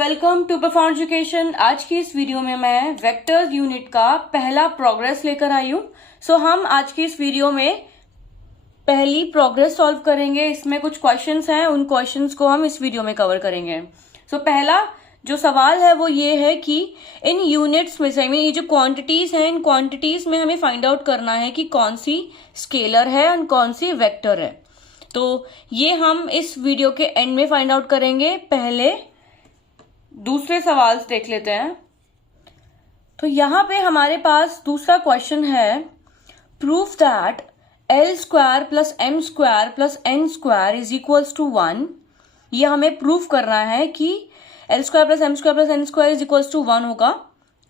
Welcome to perform education. आज की इस वीडियो में मैं वेक्टर्स यूनिट का पहला प्रोग्रेस लेकर आई हूँ। सो हम आज की इस वीडियो में पहली प्रोग्रेस सॉल्व करेंगे। इसमें कुछ क्वेश्चंस हैं, उन क्वेश्चंस को हम इस वीडियो में कवर करेंगे। सो पहला जो सवाल है वो ये है कि इन यूनिट्स में से ये जो क्वांटिटीज हैं, इन क्वांटिटीज में हमें फाइंड आउट करना है कि कौन सी स्केलर है और कौन सी वेक्टर है। तो ये हम इस वीडियो के एंड में फाइंड आउट करेंगे। पहले दूसरे सवाल देख लेते हैं। तो यहां पे हमारे पास दूसरा क्वेश्चन है, proof that L square plus M square plus N square is equals to 1। ये हमें प्रूफ करना है कि L square plus M square plus N square is equals to 1 होगा।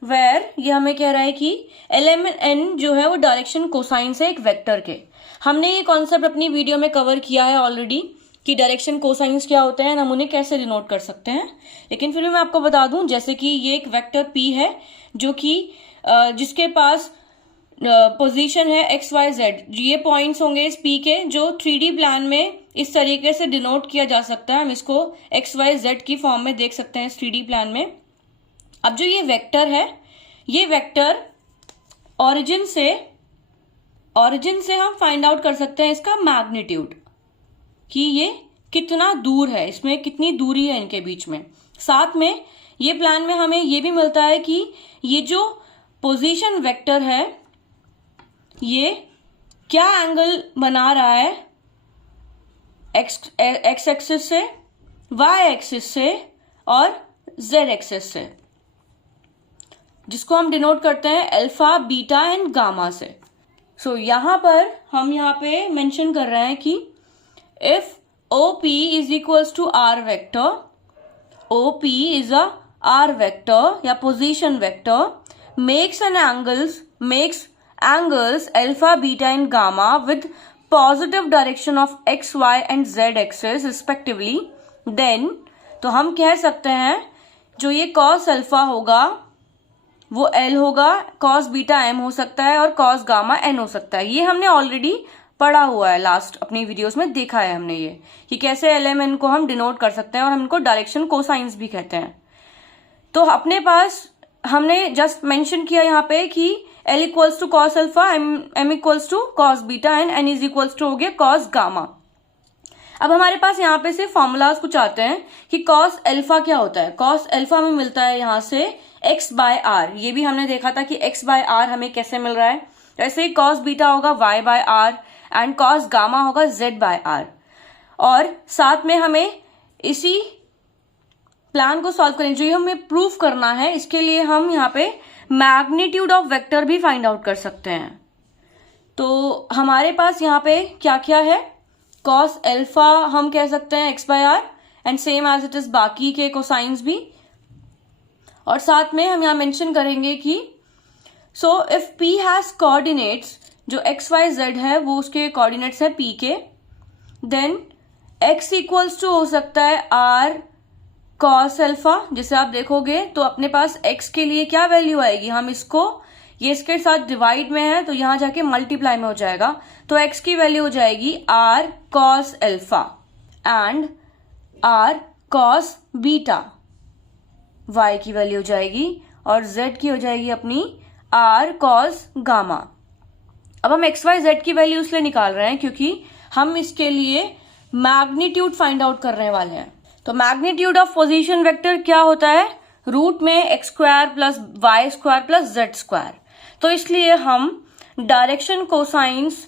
वेर ये हमें कह रहा है कि एल एम एन जो है वो डायरेक्शन कोसाइंस है एक वेक्टर के। हमने ये कॉन्सेप्ट अपनी वीडियो में कवर किया है ऑलरेडी कि डायरेक्शन कोसाइंस क्या होते हैं, हम उन्हें कैसे डिनोट कर सकते हैं। लेकिन फिर भी मैं आपको बता दूं, जैसे कि ये एक वेक्टर P है जो कि जिसके पास पोजीशन है एक्स वाई जेड। ये पॉइंट्स होंगे इस P के जो 3D प्लान में इस तरीके से डिनोट किया जा सकता है। हम इसको एक्स वाई जेड की फॉर्म में देख सकते हैं इस 3D प्लान में। अब जो ये वेक्टर है, ये वेक्टर ओरिजिन से हम फाइंड आउट कर सकते हैं इसका मैग्नीट्यूड, कि ये कितना दूर है, इसमें कितनी दूरी है इनके बीच में। साथ में ये प्लान में हमें ये भी मिलता है कि ये जो पोजीशन वेक्टर है ये क्या एंगल बना रहा है एक्स एक्सिस से, वाई एक्सिस से और जेड एक्सिस से, जिसको हम डिनोट करते हैं अल्फा, बीटा एंड गामा से। सो यहां पर हम यहाँ पे मेंशन कर रहे हैं कि if OP is equals to R vector, OP is a R vector या position vector, makes angles alpha, beta and gamma with positive direction of x, y and z axis respectively, then तो हम कह सकते हैं जो ये cos alpha होगा वो L होगा, cos beta M हो सकता है और cos gamma N हो सकता है। ये हमने ऑलरेडी पढ़ा हुआ है, लास्ट अपनी वीडियोस में देखा है हमने ये कि कैसे एलएमएन को हम डिनोट कर सकते हैं और हम इनको डायरेक्शन कोसाइंस भी कहते हैं। तो अपने पास हमने जस्ट मेंशन किया यहाँ पे कि L equals to cos alpha, M equals to cos beta and N is equals to हो गया कॉस गामा। अब हमारे पास यहाँ पे से फॉर्मूलाज कुछ आते हैं कि कॉस अल्फा क्या होता है। कॉस अल्फा हमें मिलता है यहाँ से एक्स बाय आर। ये भी हमने देखा था कि एक्स बाय आर हमें कैसे मिल रहा है। ऐसे ही कॉस बीटा होगा y by R and cos gamma होगा z बाय आर। और साथ में हमें इसी प्लान को सॉल्व करेंगे, जो ये हमें प्रूफ करना है, इसके लिए हम यहाँ पे मैग्नीट्यूड ऑफ वेक्टर भी फाइंड आउट कर सकते हैं। तो हमारे पास यहाँ पे क्या क्या है, कॉस एल्फा हम कह सकते हैं x by R and same as it is बाकी के कोसाइंस भी। और साथ में हम यहाँ मेंशन करेंगे कि so if P has coordinates, जो एक्स वाई जेड है वो उसके कोऑर्डिनेट्स है P के, देन x इक्वल्स टू हो सकता है r cos अल्फा। जैसे आप देखोगे तो अपने पास x के लिए क्या वैल्यू आएगी, हम इसको ये इसके साथ डिवाइड में है तो यहां जाके मल्टीप्लाई में हो जाएगा, तो x की वैल्यू हो जाएगी r cos alpha and r cos beta. y की वैल्यू हो जाएगी और z की हो जाएगी अपनी r cos गामा। अब हम एक्स वाई जेड की वैल्यू इसलिए निकाल रहे हैं क्योंकि हम इसके लिए मैग्नीट्यूड फाइंड आउट करने वाले हैं। तो मैग्नीट्यूड ऑफ पोजीशन वेक्टर क्या होता है, रूट में x square plus y square plus z square. तो इसलिए हम डायरेक्शन कोसाइंस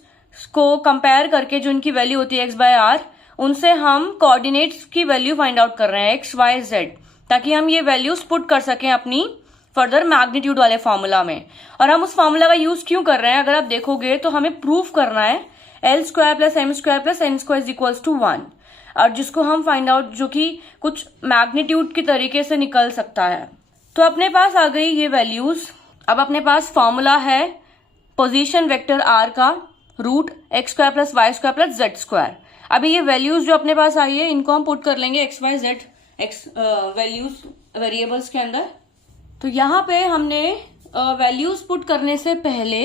को कंपेयर करके जो इनकी वैल्यू होती है एक्स बाय आर, उनसे हम कोऑर्डिनेट्स की वैल्यू फाइंड आउट कर रहे हैं एक्स वाई जेड, ताकि हम ये वैल्यूज पुट कर सकें अपनी फर्दर मैग्नीट्यूड वाले फॉर्मूला में। और हम उस फॉर्मूला का यूज क्यों कर रहे हैं, अगर आप देखोगे तो हमें प्रूफ करना है L square plus M square plus N square is equals to 1, और जिसको हम फाइंड आउट जो कि कुछ मैग्नीट्यूड की तरीके से निकल सकता है। तो अपने पास आ गई ये वैल्यूज। अब अपने पास फॉर्मूला है पोजीशन वेक्टर आर का, root x square plus y square plus z square. अभी ये वैल्यूज जो अपने पास आई है इनको हम पुट कर लेंगे x y z x values variables के अंदर। तो यहाँ पे हमने वैल्यूज पुट करने से पहले,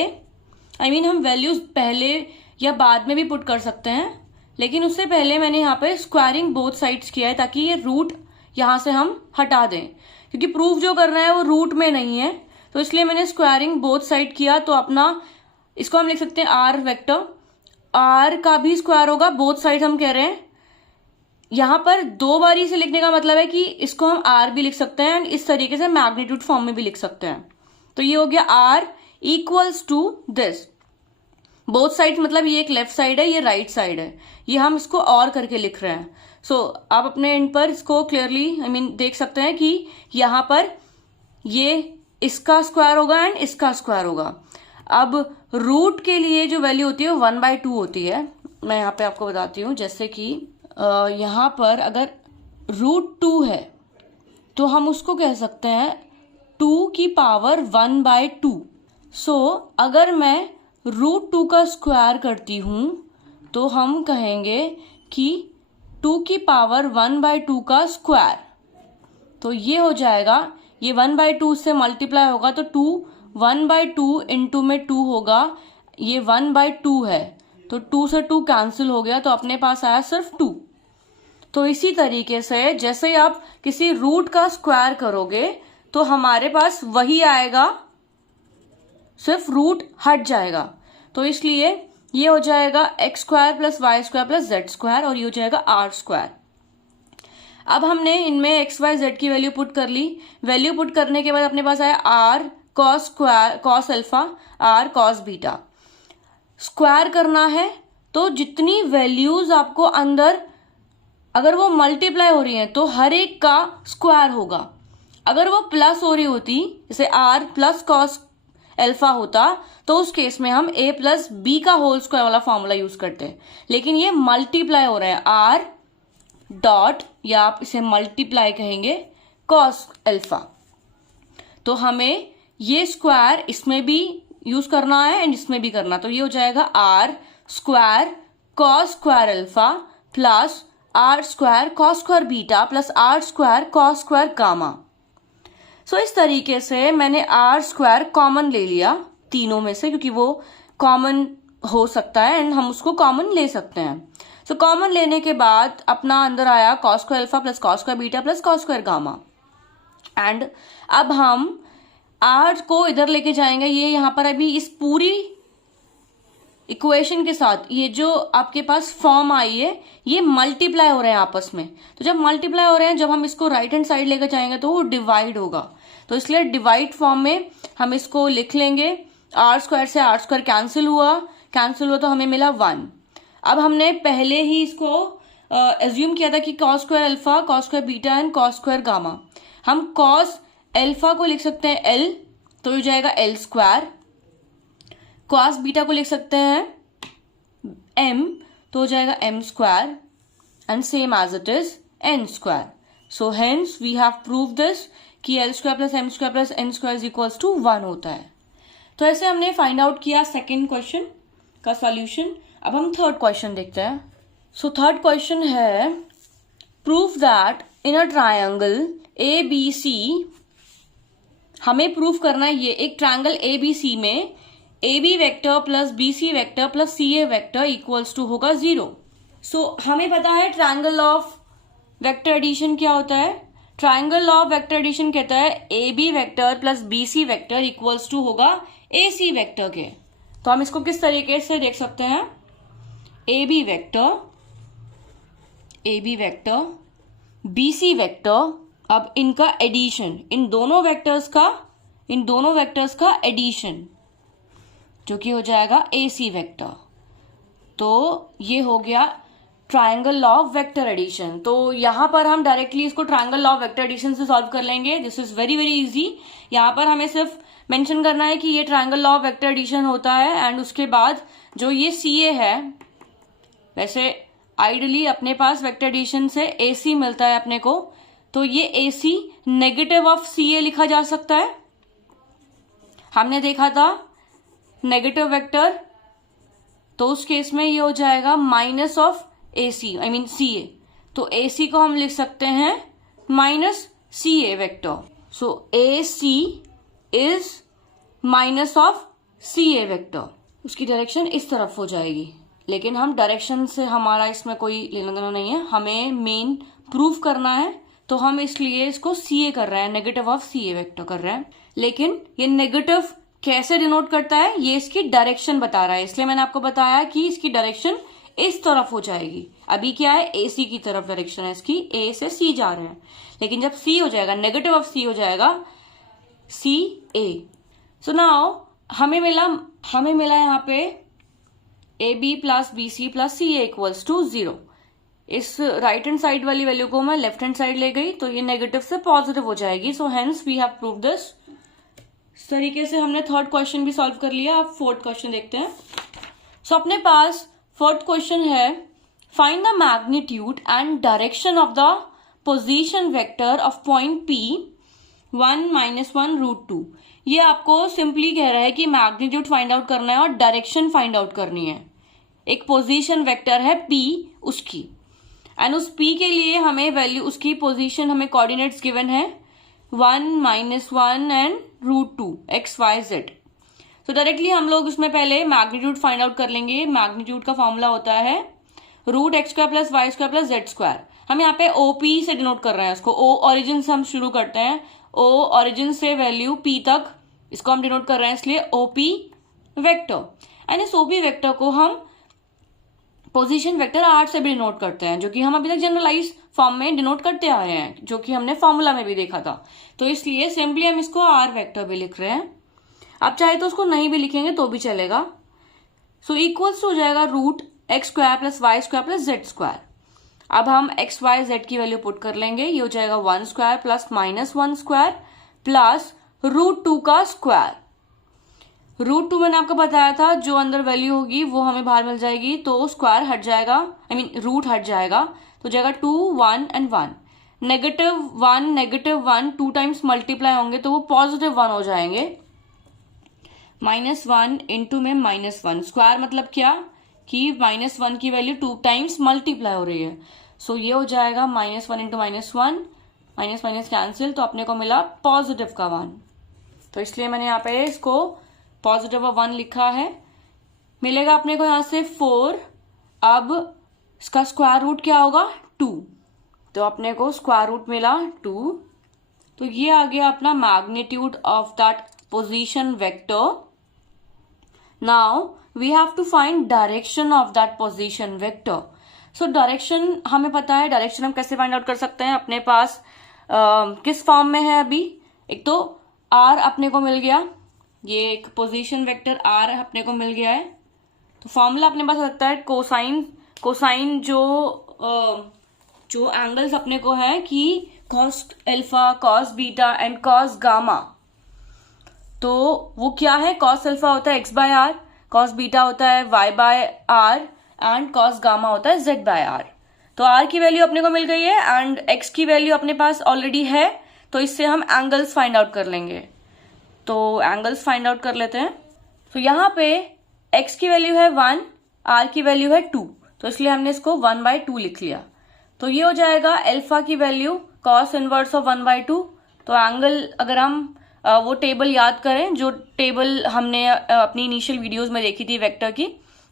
हम वैल्यूज पहले या बाद में भी पुट कर सकते हैं, लेकिन उससे पहले मैंने यहाँ पे स्क्वायरिंग बोथ साइड्स किया है ताकि ये रूट यहाँ से हम हटा दें, क्योंकि प्रूफ जो करना है वो रूट में नहीं है, तो इसलिए मैंने स्क्वायरिंग बोथ साइड किया। तो अपना इसको हम लिख सकते हैं आर वेक्टर, आर का भी स्क्वायर होगा बोथ साइड हम कह रहे हैं। यहां पर दो बारी से लिखने का मतलब है कि इसको हम आर भी लिख सकते हैं एंड इस तरीके से मैग्नीट्यूड फॉर्म में भी लिख सकते हैं। तो ये हो गया R equals to this, both side मतलब ये एक लेफ्ट साइड है, ये राइट साइड है, ये हम इसको और करके लिख रहे हैं। सो आप अपने एंड पर इसको क्लियरली देख सकते हैं कि यहां पर ये इसका स्क्वायर होगा एंड इसका स्क्वायर होगा। अब रूट के लिए जो वैल्यू होती है वो 1/2 होती है। मैं यहाँ पे आपको बताती हूँ, जैसे कि यहाँ पर अगर √2 है तो हम उसको कह सकते हैं 2 की पावर 1/2। सो अगर मैं √2 का स्क्वायर करती हूं तो हम कहेंगे कि 2 की पावर 1/2 का स्क्वायर, तो ये हो जाएगा, ये 1/2 से मल्टीप्लाई होगा तो 2 1/2 इंटू में 2 होगा, ये 1/2 है तो 2 से 2 कैंसिल हो गया, तो अपने पास आया सिर्फ 2। तो इसी तरीके से जैसे आप किसी रूट का स्क्वायर करोगे तो हमारे पास वही आएगा, सिर्फ रूट हट जाएगा। तो इसलिए ये हो जाएगा x² + y² + z², और ये हो जाएगा r²। अब हमने इनमें x y z की वैल्यू पुट कर ली। वैल्यू पुट करने के बाद अपने पास आया r cos alpha, r cos beta. Square करना है तो जितनी वैल्यूज आपको अंदर अगर वो मल्टीप्लाई हो रही हैं तो हर एक का स्क्वायर होगा। अगर वो प्लस हो रही होती, जैसे r + cos अल्फा होता, तो उस केस में हम a + b का होल स्क्वायर वाला फॉर्मूला यूज करते हैं। लेकिन ये मल्टीप्लाई हो रहे हैं, r डॉट, या आप इसे मल्टीप्लाई कहेंगे cos अल्फा, तो हमें ये स्क्वायर इसमें भी यूज करना है एंड इसमें भी करना। तो ये हो जाएगा r² cos² alpha plus r² cos² beta plus r² cos² gamma. So इस तरीके से मैंने r² कॉमन ले लिया तीनों में से, क्योंकि वो कॉमन हो सकता है एंड हम उसको कॉमन ले सकते हैं। सो कॉमन लेने के बाद अपना अंदर आया cos² alpha plus cos² beta plus cos² gamma. And अब हम r को इधर लेके जाएंगे, ये यहाँ पर अभी इस पूरी इक्वेशन के साथ ये जो आपके पास फॉर्म आई है ये मल्टीप्लाई हो रहे हैं आपस में। तो जब मल्टीप्लाई हो रहे हैं, जब हम इसको राइट हैंड साइड लेकर जाएंगे तो वो डिवाइड होगा, तो इसलिए डिवाइड फॉर्म में हम इसको लिख लेंगे। r² से r² कैंसिल हुआ तो हमें मिला 1। अब हमने पहले ही इसको एज्यूम किया था कि cos² alpha, cos² beta and cos² gamma. हम cos अल्फा को लिख सकते हैं l, तो हो जाएगा l²। cos बीटा को लिख सकते हैं m, तो हो जाएगा m², and same as it is n²। So hence we have prove this कि l² + m² + n² = 1 होता है। तो ऐसे हमने फाइंड आउट किया सेकेंड क्वेश्चन का सॉल्यूशन। अब हम थर्ड क्वेश्चन देखते हैं। सो थर्ड क्वेश्चन है, proof that in a triangle ABC, हमें प्रूफ करना है ये एक ट्रायंगल ABC में AB vector plus BC vector plus CA vector equals to होगा 0। सो हमें पता है ट्रायंगल ऑफ वेक्टर एडिशन क्या होता है। ट्रायंगल ऑफ वेक्टर एडिशन कहता है AB vector plus BC vector equals to होगा AC वेक्टर के। तो हम इसको किस तरीके से देख सकते हैं, AB वेक्टर BC वेक्टर, अब इनका एडिशन, इन दोनों वेक्टर्स का एडिशन जो कि हो जाएगा AC वेक्टर। तो ये हो गया ट्रायंगल ऑफ वेक्टर एडिशन। तो यहां पर हम डायरेक्टली इसको ट्रायंगल ऑफ वेक्टर एडिशन से सॉल्व कर लेंगे। This is very very easy. यहां पर हमें सिर्फ मेंशन करना है कि ये ट्रायंगल ऑफ वेक्टर एडिशन होता है एंड उसके बाद जो ये CA है, वैसे आइडली अपने पास वेक्टर एडिशन से AC मिलता है अपने को, तो ये AC नेगेटिव ऑफ CA लिखा जा सकता है। हमने देखा था नेगेटिव वेक्टर, तो उस केस में ये हो जाएगा minus of AC, I mean CA। तो AC को हम लिख सकते हैं -CA vector. So AC is minus of CA vector. उसकी डायरेक्शन इस तरफ हो जाएगी, लेकिन हम डायरेक्शन से हमारा इसमें कोई लेना देना नहीं है, हमें मेन प्रूफ करना है। तो हम इसलिए इसको CA कर रहे हैं, नेगेटिव ऑफ CA वेक्टर कर रहे हैं। लेकिन ये नेगेटिव कैसे डिनोट करता है, ये इसकी डायरेक्शन बता रहा है, इसलिए मैंने आपको बताया कि इसकी डायरेक्शन इस तरफ हो जाएगी। अभी क्या है, AC की तरफ डायरेक्शन है इसकी, A से C जा रहे हैं, लेकिन जब C हो जाएगा, नेगेटिव ऑफ C हो जाएगा CA। सो नाउ हमें मिला यहाँ पे AB plus BC plus CA equals to 0। इस राइट हैंड साइड वाली वैल्यू को मैं लेफ्ट हैंड साइड ले गई तो ये नेगेटिव से पॉजिटिव हो जाएगी। So hence we have prove this. इस तरीके से हमने थर्ड क्वेश्चन भी सॉल्व कर लिया। अब फोर्थ क्वेश्चन देखते हैं। सो अपने पास फोर्थ क्वेश्चन है, find the magnitude and direction of the position vector of point P 1 -1 √2। ये आपको सिंपली कह रहा है कि मैग्नीट्यूड फाइंड आउट करना है और डायरेक्शन फाइंड आउट करनी है। एक पोजीशन वेक्टर है P, उसकी, एंड उस P के लिए हमें वैल्यू, उसकी पोजीशन हमें कोऑर्डिनेट्स गिवन है 1 -1 एंड √2 x y z। तो डायरेक्टली हम लोग उसमें पहले मैग्नीट्यूड फाइंड आउट कर लेंगे। मैग्नीट्यूड का फॉर्मूला होता है √x² + y² + z²। हम यहाँ पे OP से डिनोट कर रहे हैं उसको। O ऑरिजिन से हम शुरू करते हैं, O ऑरिजिन से वैल्यू P तक, इसको हम डिनोट कर रहे हैं, इसलिए OP वेक्टर। एंड इस OP वेक्टर को हम पोजीशन वेक्टर R से भी डिनोट करते हैं, जो कि हम अभी तक जनरलाइज फॉर्म में डिनोट करते आए हैं, जो कि हमने फॉर्मूला में भी देखा था। तो इसलिए सिंपली हम इसको R वेक्टर भी लिख रहे हैं। आप चाहे तो उसको नहीं भी लिखेंगे तो भी चलेगा। सो इक्वल्स हो जाएगा √x² + y² + z²। अब हम x y z की वैल्यू पुट कर लेंगे। ये हो जाएगा 1² + -1² प्लस √2 का स्क्वायर। √2 मैंने आपको बताया था, जो अंदर वैल्यू होगी वो हमें बाहर मिल जाएगी, तो स्क्वायर हट जाएगा, आई मीन रूट हट जाएगा, तो जाएगा 2 1 एंड 1। -1 2 टाइम्स मल्टीप्लाई होंगे तो वो +1 हो जाएंगे। -1 इंटू में -1 स्क्वायर, मतलब क्या कि -1 की वैल्यू 2 टाइम्स मल्टीप्लाई हो रही है। सो ये हो जाएगा -1 इंटू -1, माइनस कैंसिल, तो अपने को मिला पॉजिटिव का 1। तो इसलिए मैंने यहाँ पे इसको पॉजिटिव का 1 लिखा है। मिलेगा अपने को यहाँ से 4। अब इसका स्क्वायर रूट क्या होगा, 2, तो अपने को स्क्वायर रूट मिला 2। तो ये आ गया अपना magnitude of that position vector. Now we have to find direction of that position vector. So direction हमें पता है, डायरेक्शन हम कैसे फाइंड आउट कर सकते हैं। अपने पास किस फॉर्म में है अभी, एक तो R अपने को मिल गया, ये एक पोजीशन वेक्टर R अपने को मिल गया है। तो फॉर्मूला अपने पास लगता है कोसाइन जो एंगल्स अपने को है कि cos alpha, cos beta and cos gamma. तो वो क्या है, cos अल्फा होता है x/r, cos बीटा होता है y/r एंड cos गामा होता है z/r। तो r की वैल्यू अपने को मिल गई है एंड x की वैल्यू अपने पास ऑलरेडी है, तो इससे हम एंगल्स फाइंड आउट कर लेंगे। तो एंगल्स फाइंड आउट कर लेते हैं। तो यहाँ पे x की वैल्यू है 1, r की वैल्यू है 2, तो इसलिए हमने इसको 1/2 लिख लिया। तो ये हो जाएगा अल्फा की वैल्यू cos इनवर्स ऑफ 1/2। तो एंगल, अगर हम वो टेबल याद करें जो टेबल हमने अपनी इनिशियल वीडियोस में देखी थी वेक्टर की,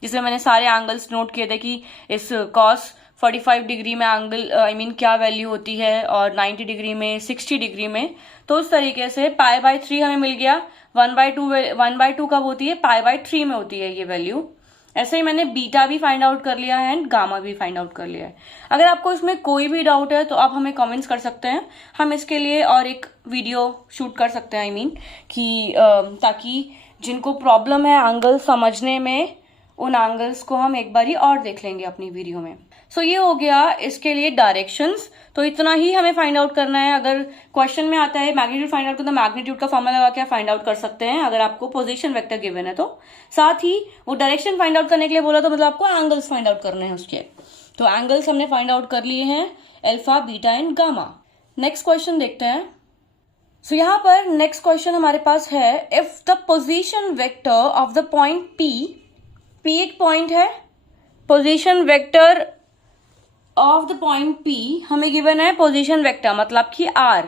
जिसमें मैंने सारे एंगल्स नोट किए थे कि इस cos 45 डिग्री में एंगल, आई मीन क्या वैल्यू होती है, और 90 डिग्री में, 60 डिग्री में। तो उस तरीके से π/3 हमें मिल गया। 1/2 कब होती है, π/3 में होती है ये वैल्यू। ऐसे ही मैंने बीटा भी फाइंड आउट कर लिया है एंड गामा भी फाइंड आउट कर लिया है। अगर आपको इसमें कोई भी डाउट है तो आप हमें कमेंट्स कर सकते हैं, हम इसके लिए और एक वीडियो शूट कर सकते हैं, आई मीन कि ताकि जिनको प्रॉब्लम है एंगल समझने में, उन एंगल्स को हम एक बारी और देख लेंगे अपनी वीडियो में। सो ये हो गया इसके लिए डायरेक्शंस। तो इतना ही हमें फाइंड आउट करना है। अगर क्वेश्चन में आता है मैग्नीट्यूड फाइंड आउट करना, तो मैग्नीट्यूड का फॉर्मूला लगा के फाइंड आउट कर सकते हैं अगर आपको पोजीशन वेक्टर गिवन है तो। साथ ही वो डायरेक्शन फाइंड आउट करने के लिए बोला तो मतलब आपको एंगल्स फाइंड आउट करने हैं उसके। तो एंगल्स हमने फाइंड आउट कर लिए हैं, alpha, beta and gamma. Next question देखते हैं। सो यहाँ पर नेक्स्ट क्वेश्चन हमारे पास है, if the position vector of the point P एक पॉइंट है, position vector of the point P हमें गिवन है पोजीशन वेक्टर, मतलब कि R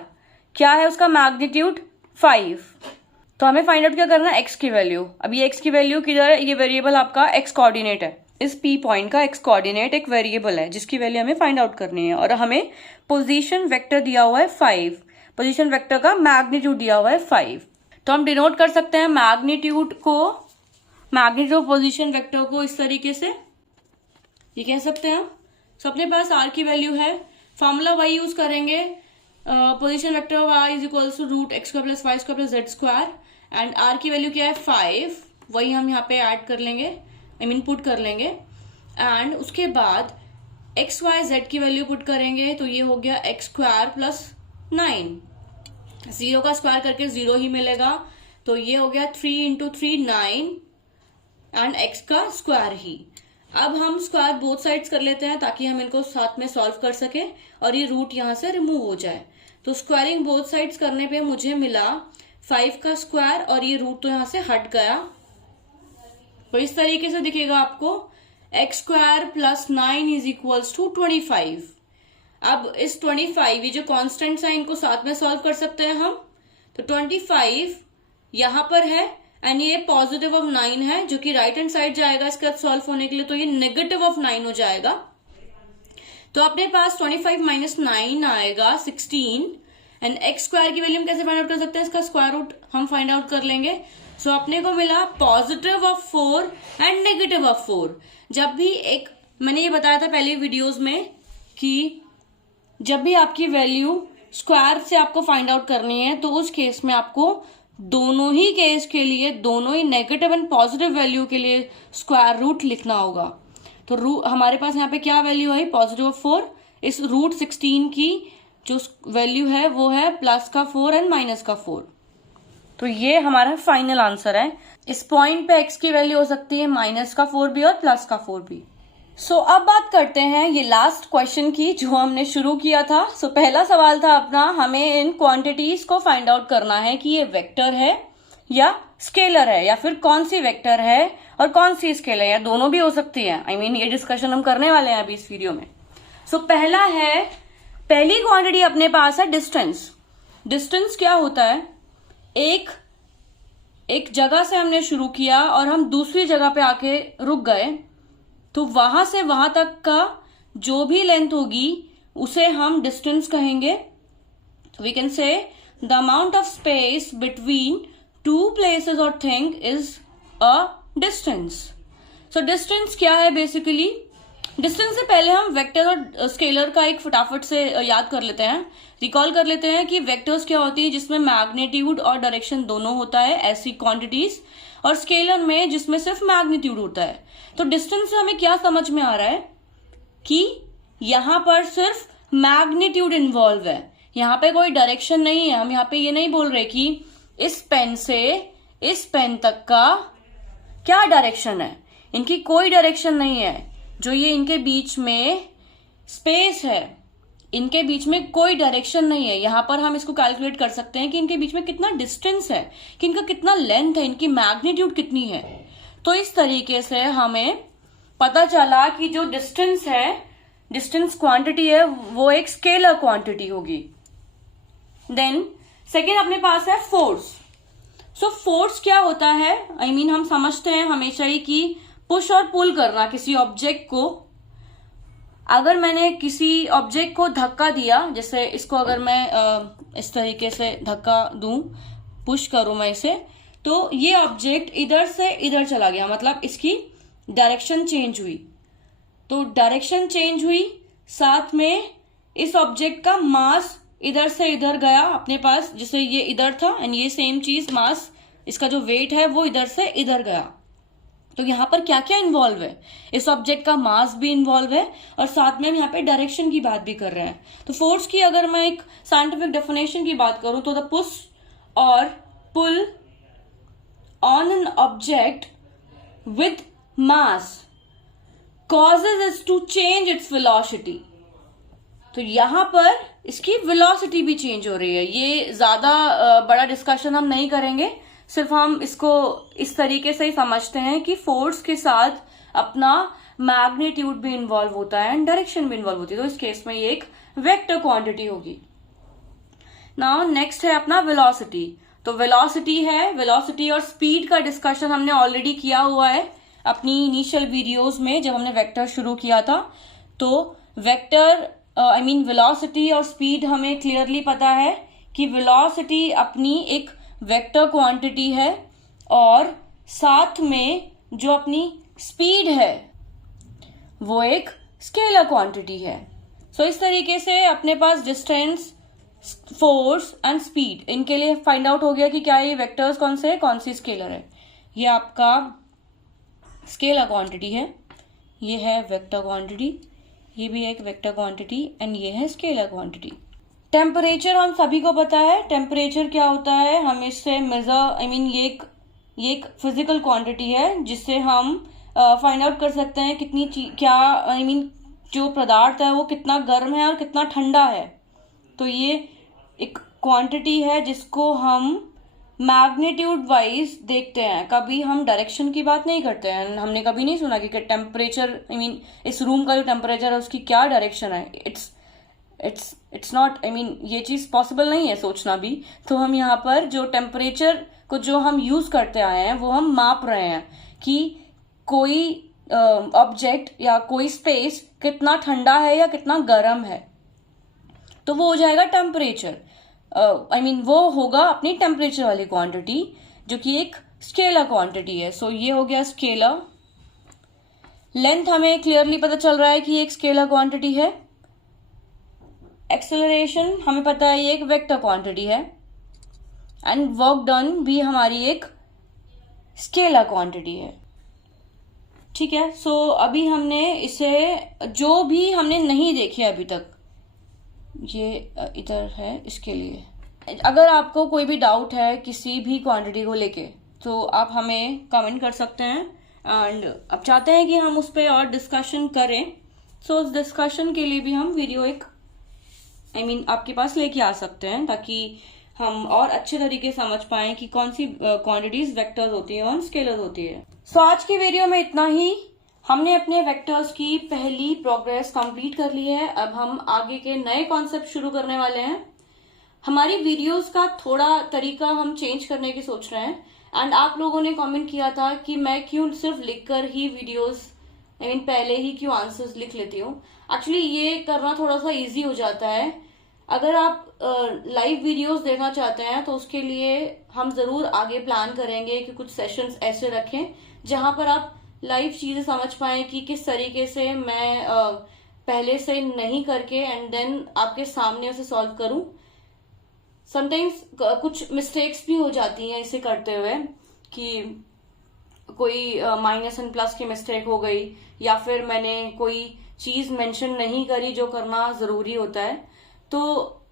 क्या है, उसका मैग्नीट्यूड 5। तो हमें फाइंड आउट क्या करना है, x की वैल्यू। अब ये x की वैल्यू किधर है, ये वेरिएबल आपका x कोऑर्डिनेट है, इस पी पॉइंट का एक्स कोऑर्डिनेट एक वेरिएबल है जिसकी वैल्यू हमें फाइंड आउट करनी है, और हमें पोजीशन वेक्टर दिया हुआ है 5, पोजीशन वेक्टर का मैग्नीट्यूड दिया हुआ है 5। तो हम डिनोट कर सकते हैं मैग्नीट्यूड पोजीशन वेक्टर को इस तरीके से, ये कह सकते हैं हम। तो अपने पास आर की वैल्यू है, फॉर्मूला वाई यूज करेंगे, position vector y is equals to root x square plus y square plus z square, and R की वैल्यू क्या है 5, वही हम यहाँ पे ऐड कर लेंगे, पुट कर लेंगे, एंड उसके बाद एक्स वाई जेड की वैल्यू पुट करेंगे, तो ये हो गया एक्स स्क्वायर प्लस 9, 0 का स्क्वायर करके 0 ही मिलेगा, तो ये हो गया 3 इंटू 3 9 एंड एक्स का स्क्वायर ही। अब हम स्क्वायर बोथ साइड्स कर लेते हैं ताकि हम इनको साथ में सॉल्व कर सके और ये रूट यहां से रिमूव हो जाए। तो स्क्वायरिंग बोथ साइड्स करने पे मुझे मिला 5 का स्क्वायर और ये रूट तो यहां से हट गया, तो इस तरीके से दिखेगा आपको x square plus 9 is equals to 25। अब इस 25, ये जो कॉन्स्टेंट्स हैं इनको साथ में सॉल्व कर सकते हैं हम, तो 25 यहां पर है एंड ये पॉजिटिव ऑफ 9 है जो कि राइट हैंड साइड जाएगा इसके बाद सॉल्व होने के लिए, तो ये नेगेटिव ऑफ 9 हो जाएगा। तो अपने पास 25 माइनस 9 आएगा 16, एंड एक्स स्क्वायर की वैल्यू हम कैसे फाइंड आउट कर सकते हैं, इसका स्क्वायर रूट हम फाइंड आउट कर लेंगे। सो अपने को मिला positive of 4 and negative of 4। जब भी एक, मैंने ये बताया था पहले वीडियोस में कि जब भी आपकी वैल्यू स्क्वायर से आपको फाइंड आउट करनी है तो उस केस में आपको दोनों ही केस के लिए, दोनों ही नेगेटिव एंड पॉजिटिव वैल्यू के लिए स्क्वायर रूट लिखना होगा। तो हमारे पास यहाँ पे क्या वैल्यू है, पॉजिटिव ऑफ 4, इस रूट 16 की जो वैल्यू है वो है प्लस का 4 एंड माइनस का 4। तो ये हमारा फाइनल आंसर है। इस पॉइंट पे एक्स की वैल्यू हो सकती है माइनस का 4 भी और प्लस का 4 भी। अब बात करते हैं ये लास्ट क्वेश्चन की जो हमने शुरू किया था। पहला सवाल था अपना, हमें इन क्वांटिटीज को फाइंड आउट करना है कि ये वेक्टर है या स्केलर है, या फिर कौन सी वेक्टर है और कौन सी स्केलर है, या दोनों भी हो सकती है। ये डिस्कशन हम करने वाले हैं अभी इस वीडियो में। पहला है, पहली क्वांटिटी अपने पास है डिस्टेंस। डिस्टेंस क्या होता है, एक जगह से हमने शुरू किया और हम दूसरी जगह पे आके रुक गए, तो वहां से वहां तक का जो भी लेंथ होगी उसे हम डिस्टेंस कहेंगे। We can say the amount of space between two places और thing is a distance. Distance क्या है बेसिकली, डिस्टेंस से पहले हम वेक्टर और स्केलर का एक फटाफट से याद कर लेते हैं, रिकॉल कर लेते हैं कि वेक्टर्स क्या होती है जिसमें मैग्नीट्यूड और डायरेक्शन दोनों होता है, ऐसी क्वांटिटीज, और स्केलर में जिसमें सिर्फ मैग्नीट्यूड होता है। तो डिस्टेंस से हमें क्या समझ में आ रहा है कि यहां पर सिर्फ मैग्नीट्यूड इन्वॉल्व है, यहां पे कोई डायरेक्शन नहीं है। हम यहाँ पे ये नहीं बोल रहे कि इस पेन से इस पेन तक का क्या डायरेक्शन है, इनकी कोई डायरेक्शन नहीं है। जो ये इनके बीच में स्पेस है, इनके बीच में कोई डायरेक्शन नहीं है। यहां पर हम इसको कैलकुलेट कर सकते हैं कि इनके बीच में कितना डिस्टेंस है, कि इनका कितना लेंथ है, इनकी मैग्नीट्यूड कितनी है। तो इस तरीके से हमें पता चला कि जो डिस्टेंस है, डिस्टेंस क्वांटिटी है, वो एक स्केलर क्वांटिटी होगी। देन सेकेंड अपने पास है फोर्स। फोर्स क्या होता है, हम समझते हैं हमेशा ही कि पुश और पुल करना किसी ऑब्जेक्ट को। अगर मैंने किसी ऑब्जेक्ट को धक्का दिया, जैसे इसको अगर मैं इस तरीके से धक्का दूं, पुश करूं मैं इसे, तो ये ऑब्जेक्ट इधर से इधर चला गया, मतलब इसकी डायरेक्शन चेंज हुई। तो डायरेक्शन चेंज हुई, साथ में इस ऑब्जेक्ट का मास इधर से इधर गया अपने पास, जैसे ये इधर था एंड ये सेम चीज मास, इसका जो वेट है वो इधर से इधर गया। तो यहाँ पर क्या क्या इन्वॉल्व है, इस ऑब्जेक्ट का मास भी इन्वॉल्व है और साथ में हम यहाँ पे डायरेक्शन की बात भी कर रहे हैं। तो फोर्स की अगर मैं एक साइंटिफिक डेफिनेशन की बात करूं तो द पुश और pull on an object with mass causes it to change its velocity। तो यहां पर इसकी वेलोसिटी भी चेंज हो रही है। ये ज्यादा बड़ा डिस्कशन हम नहीं करेंगे, सिर्फ हम इसको इस तरीके से ही समझते हैं कि फोर्स के साथ अपना मैग्नीट्यूड भी इन्वॉल्व होता है एंड डायरेक्शन भी इन्वॉल्व होती है। तो इस केस में ये एक वेक्टर क्वांटिटी होगी। नाउ नेक्स्ट है अपना वेलोसिटी। तो वेलोसिटी है, वेलोसिटी और स्पीड का डिस्कशन हमने ऑलरेडी किया हुआ है अपनी इनिशियल वीडियोस में जब हमने वेक्टर शुरू किया था, तो वेक्टर वेलोसिटी और स्पीड हमें क्लियरली पता है कि वेलोसिटी अपनी एक वेक्टर क्वांटिटी है और साथ में जो अपनी स्पीड है वो एक स्केलर क्वांटिटी है। सो इस तरीके से अपने पास डिस्टेंस, फोर्स एंड स्पीड, इनके लिए फाइंड आउट हो गया कि क्या ये वेक्टर्स कौन से है, कौन सी स्केलर है। ये आपका स्केलर क्वांटिटी है, ये है वेक्टर क्वांटिटी, ये भी एक वेक्टर क्वांटिटी एंड ये है स्केलर क्वांटिटी। टेम्परेचर हम सभी को पता है, टेम्परेचर क्या होता है, हम इससे मेजर ये एक फिजिकल क्वांटिटी है जिससे हम फाइंड आउट कर सकते हैं कितनी जो पदार्थ है वो कितना गर्म है और कितना ठंडा है। तो ये एक क्वांटिटी है जिसको हम मैग्नीट्यूड वाइज देखते हैं, कभी हम डायरेक्शन की बात नहीं करते हैं। हमने कभी नहीं सुना कि टेम्परेचर इस रूम का जो टेम्परेचर है उसकी क्या डायरेक्शन है। इट्स नॉट ये चीज पॉसिबल नहीं है सोचना भी। तो हम यहाँ पर जो टेम्परेचर को जो हम यूज करते आए हैं वो हम माप रहे हैं कि कोई ऑब्जेक्ट या कोई स्पेस कितना ठंडा है या कितना गर्म है, तो वो हो जाएगा टेम्परेचर। वो होगा अपनी टेम्परेचर वाली क्वांटिटी जो कि एक स्केलर क्वांटिटी है। सो ये हो गया स्केलर। लेंथ हमें क्लियरली पता चल रहा है कि एक स्केलर क्वांटिटी है। एक्सेलरेशन हमें पता है ये एक वेक्टर क्वांटिटी है एंड वर्क डन भी हमारी एक स्केलर क्वांटिटी है। ठीक है, सो अभी हमने इसे जो भी हमने नहीं देखे अभी तक, ये इधर है इसके लिए। अगर आपको कोई भी डाउट है किसी भी क्वांटिटी को लेके तो आप हमें कमेंट कर सकते हैं एंड अब चाहते हैं कि हम उस पर और डिस्कशन करें। सो उस डिस्कशन के लिए भी हम वीडियो एक आपके पास लेके आ सकते हैं ताकि हम और अच्छे तरीके से समझ पाएं कि कौन सी क्वांटिटीज वेक्टर्स होती है और स्केलर्स होती है। सो आज की वीडियो में इतना ही। हमने अपने वेक्टर्स की पहली प्रोग्रेस कंप्लीट कर ली है। अब हम आगे के नए कॉन्सेप्ट शुरू करने वाले हैं। हमारी वीडियोस का थोड़ा तरीका हम चेंज करने की सोच रहे हैं एंड आप लोगों ने कमेंट किया था कि मैं क्यों सिर्फ लिखकर ही वीडियोस पहले ही क्यों आंसर्स लिख लेती हूँ। एक्चुअली ये करना थोड़ा सा इजी हो जाता है। अगर आप लाइव वीडियोस देखना चाहते हैं तो उसके लिए हम जरूर आगे प्लान करेंगे कि कुछ सेशंस ऐसे रखें जहां पर आप लाइव चीजें समझ पाएं कि किस तरीके से मैं पहले से नहीं करके एंड देन आपके सामने उसे सॉल्व करूं। समटाइम्स कुछ मिस्टेक्स भी हो जाती हैं इसे करते हुए कि कोई माइनस एंड प्लस की मिस्टेक हो गई या फिर मैंने कोई चीज मेंशन नहीं करी जो करना जरूरी होता है। तो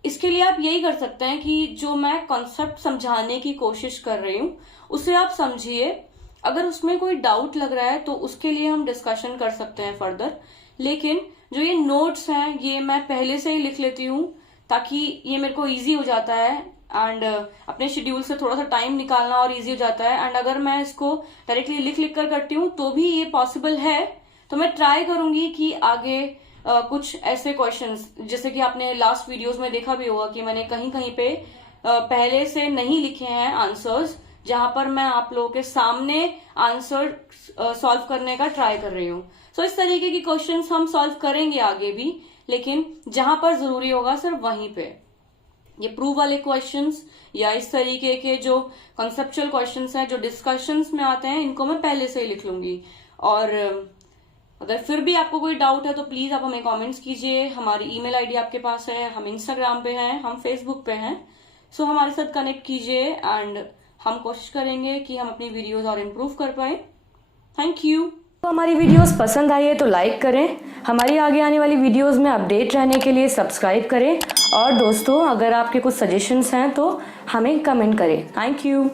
इसके लिए आप यही कर सकते हैं कि जो मैं कॉन्सेप्ट समझाने की कोशिश कर रही हूँ उसे आप समझिए। अगर उसमें कोई डाउट लग रहा है तो उसके लिए हम डिस्कशन कर सकते हैं फर्दर। लेकिन जो ये नोट्स हैं ये मैं पहले से ही लिख लेती हूँ ताकि ये मेरे को इजी हो जाता है एंड अपने शेड्यूल से थोड़ा सा टाइम निकालना और इजी हो जाता है। एंड अगर मैं इसको डायरेक्टली लिख कर करती हूँ तो भी ये पॉसिबल है। तो मैं ट्राई करूंगी कि आगे कुछ ऐसे क्वेश्चंस, जैसे कि आपने लास्ट वीडियोस में देखा भी होगा कि मैंने कहीं कहीं पे पहले से नहीं लिखे हैं आंसर्स, जहां पर मैं आप लोगों के सामने आंसर सॉल्व करने का ट्राई कर रही हूँ। सो इस तरीके की क्वेश्चंस हम सॉल्व करेंगे आगे भी, लेकिन जहां पर जरूरी होगा सिर्फ वहीं पे। ये प्रूव वाले क्वेश्चंस या इस तरीके के जो कॉन्सेप्चुअल क्वेश्चंस हैं जो डिस्कशंस में आते हैं, इनको मैं पहले से ही लिख लूंगी। और अगर फिर भी आपको कोई डाउट है तो प्लीज आप हमें कमेंट्स कीजिए। हमारी ईमेल आईडी आपके पास है, हम इंस्टाग्राम पे हैं, हम फेसबुक पे हैं। सो हमारे साथ कनेक्ट कीजिए एंड हम कोशिश करेंगे कि हम अपनी वीडियोस और इम्प्रूव कर पाए। Thank you. तो हमारी वीडियोस पसंद आई है तो लाइक करें, हमारी आगे आने वाली वीडियोस में अपडेट रहने के लिए सब्सक्राइब करें और दोस्तों अगर आपके कुछ सजेशंस हैं तो हमें कमेंट करें। Thank you.